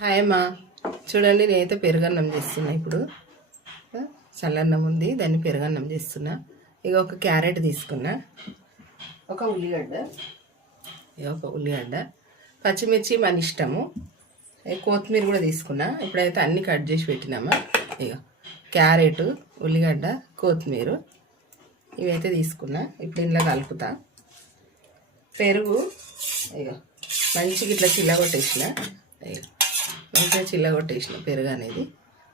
Hi అమ్మా, చూడండి నేనైతే పెరుగన్నం చేస్తున్నా. ఇప్పుడు చల్లన్నం ఉంది, దాన్ని పెరుగన్నం చేస్తున్నా. ఇక ఒక క్యారెట్ తీసుకున్నా, ఒక ఉల్లిగడ్డ, పచ్చిమిర్చి మన ఇష్టము, కొత్తిమీర కూడా తీసుకున్నా. ఇప్పుడైతే అన్నీ కట్ చేసి పెట్టినామా. ఇక క్యారెట్, ఉల్లిగడ్డ, కొత్తిమీర ఇవైతే తీసుకున్నా. ఇప్పుడు ఇంట్లో కలుపుతా. పెరుగు ఇక మంచిగా ఇట్లా చిల్లగొట్టేసిన, ఇక మంచిగా చిల్లగొట్టేసిన పెరుగు అనేది.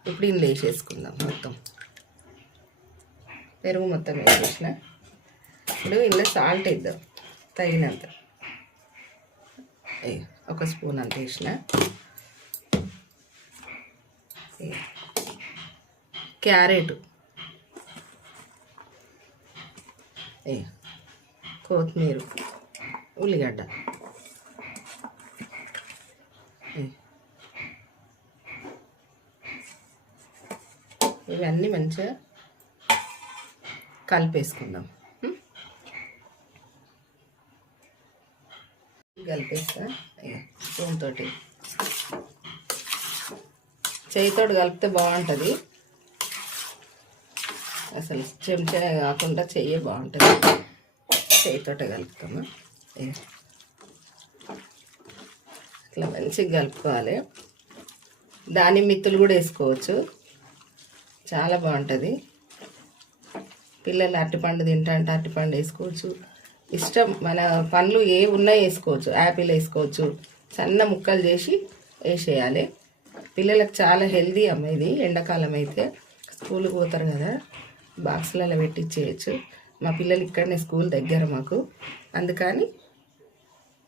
ఇప్పుడు ఇందులో వేసేసుకుందాం. పెరుగు మొత్తం వేసేసిన. ఇప్పుడు ఇందులో సాల్ట్ వేద్దాం తగినంత, ఒక స్పూన్ అంత వేసిన. క్యారెట్, కొత్తిమీర, ఉల్లిగడ్డ, ఇవన్నీ మంచిగా కలిపేసుకుందాం. కలిపేస్తా స్పూన్ తోటి. చేయితోటి కలిపితే బాగుంటుంది, అసలు చెంచా కాకుండా చెయ్యే బాగుంటుంది. చేయితోటే కలుపుతాము. ఇట్లా మంచిగా కలుపుకోవాలి. దానిమ్మ మిత్తులు కూడా వేసుకోవచ్చు, చాలా బాగుంటుంది. పిల్లలు అరటిపండు తింటా అంటే అరటిపండు వేసుకోవచ్చు, ఇష్టం మన పండ్లు ఏ ఉన్నాయి వేసుకోవచ్చు. యాపిల్ వేసుకోవచ్చు, సన్న ముక్కలు చేసి వేసేయాలి. పిల్లలకు చాలా హెల్దీ అమ్మ ఇది. ఎండాకాలం అయితే స్కూల్కి పోతారు కదా, బాక్సులలో పెట్టించేయచ్చు. మా పిల్లలు ఇక్కడనే స్కూల్ దగ్గర మాకు, అందుకని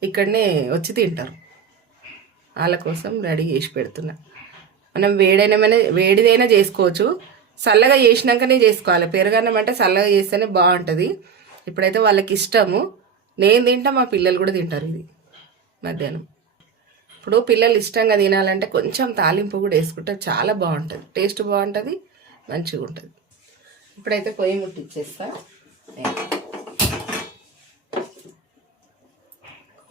ఇక్కడనే వచ్చి తింటారు. వాళ్ళ కోసం రెడీ చేసి పెడుతున్నా. మనం వేడిదైనా చేసుకోవచ్చు, చల్లగా చేసినాకనే చేసుకోవాలి. పెరుగన్నం అంటే చల్లగా చేస్తేనే బాగుంటుంది. ఇప్పుడైతే వాళ్ళకి ఇష్టము, నేను తింటా, మా పిల్లలు కూడా తింటారు ఇది మధ్యాహ్నం. ఇప్పుడు పిల్లలు ఇష్టంగా తినాలంటే కొంచెం తాలింపు కూడా వేసుకుంటే చాలా బాగుంటుంది, టేస్ట్ బాగుంటుంది, మంచిగా ఉంటుంది. ఇప్పుడైతే పొయ్యి ముట్టిచ్చేస్తా.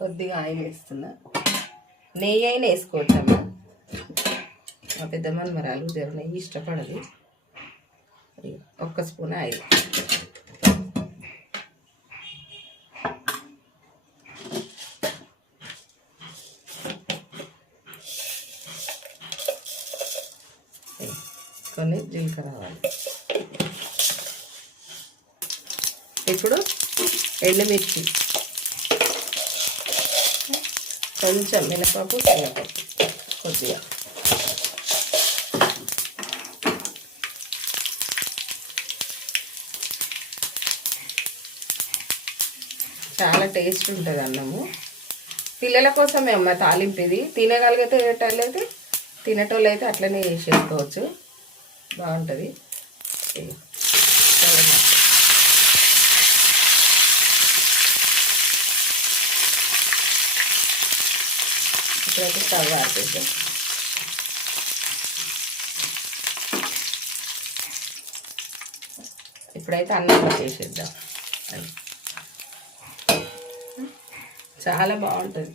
కొద్దిగా ఆయిల్ వేస్తున్నా. నెయ్యి అయినా వేసుకోవచ్చమ్మా. మా పెద్ద మనమరాలు జర నెయ్యి ఇష్టపడదు. ఒక్క స్పూన్ ఆయిల్. కొన్ని జీలకర్ర ఆవాలు. ఇప్పుడు ఎండుమిర్చి, కొంచెం మినపప్పు, శనగపప్పు కొద్దిగా. చాలా టేస్ట్ ఉంటుంది అన్నము. పిల్లల కోసమే అమ్మ తాలింపు ఇది. తినేటోళ్ళు అయితే అట్లనే చేసేసుకోవచ్చు, బాగుంటుంది. ఇప్పుడైతే స్టవ్ ఆపేద్దాం. ఇప్పుడైతే అన్నం చేసేద్దాం. చాలా బాగుంటుంది.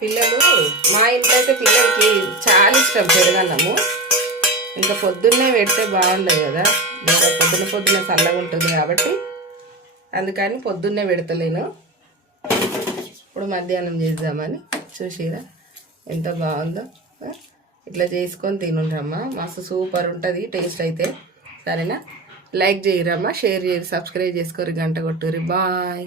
పిల్లలు, మా ఇంట్లో అయితే పిల్లలకి చాలా ఇష్టం పెరుగన్నము. ఇంకా పొద్దున్నే పెడితే బాగుండదు కదా, పొద్దున చల్లగా ఉంటుంది కాబట్టి అందుకని పొద్దున్నే పెడతలేను. ఇప్పుడు మధ్యాహ్నం చేద్దామని. చూసిరా ఎంత బాగుందో. ఇట్లా చేసుకొని తినుండ్రమ్మా, మస్తు సూపర్ ఉంటుంది టేస్ట్ అయితే. సరేనా? లైక్ చేయరమ్మా, షేర్ చేయరు, సబ్స్క్రైబ్ చేసుకోరు, గంట కొట్టుర్రి. బాయ్.